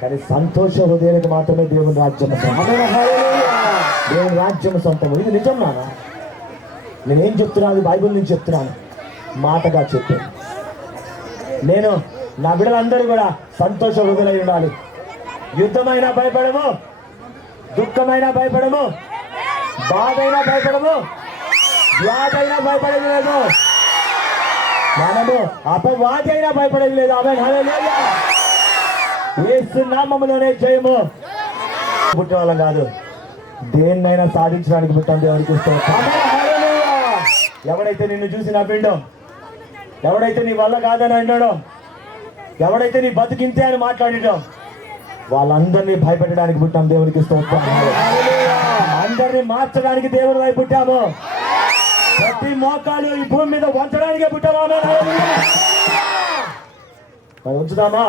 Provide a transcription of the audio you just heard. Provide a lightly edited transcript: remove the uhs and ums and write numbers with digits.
కానీ సంతోష హృదయానికి మాత్రమే దేవుని రాజ్యం సొంతం. దేవుని రాజ్యం సొంతం. ఇది నిజం నాన్న. నేనేం చెప్తున్నాను బైబిల్ నుంచి చెప్తున్నాను, మాటగా చెప్పాను. నేను నా బిడ్డలందరూ కూడా సంతోష హృదయులై ఉండాలి. యుద్ధమైనా భయపడము, దుఃఖమైనా భయపడము, బాధైనా భయపడము, వ్యాధైనా భయపడేది లేదు, మనము అపవాది అయినా భయపడేది లేదు. ఆమేన్ హల్లెలూయా. యేసు నామములోనే జయము. పుట్టే వాళ్ళం కాదు, దేన్నైనా సాధించడానికి పుట్టాం. దేవునికి ఇస్తాం. ఎవడైతే నిన్ను చూసి నవ్విండో, ఎవడైతే నీ వల్ల కాదని అన్నాడో, ఎవడైతే నీ బతికింతే అని మాట్లాడిడో, వాళ్ళందరినీ భయపెట్టడానికి పుట్టాం. దేవునికి ఇస్తాం. అందరినీ మార్చడానికి దేవుని వైపు పుట్టాము. ప్రతి మోకాలు ఈ భూమి మీద వంచడానికే పుట్టాము. ఉంచుదామా?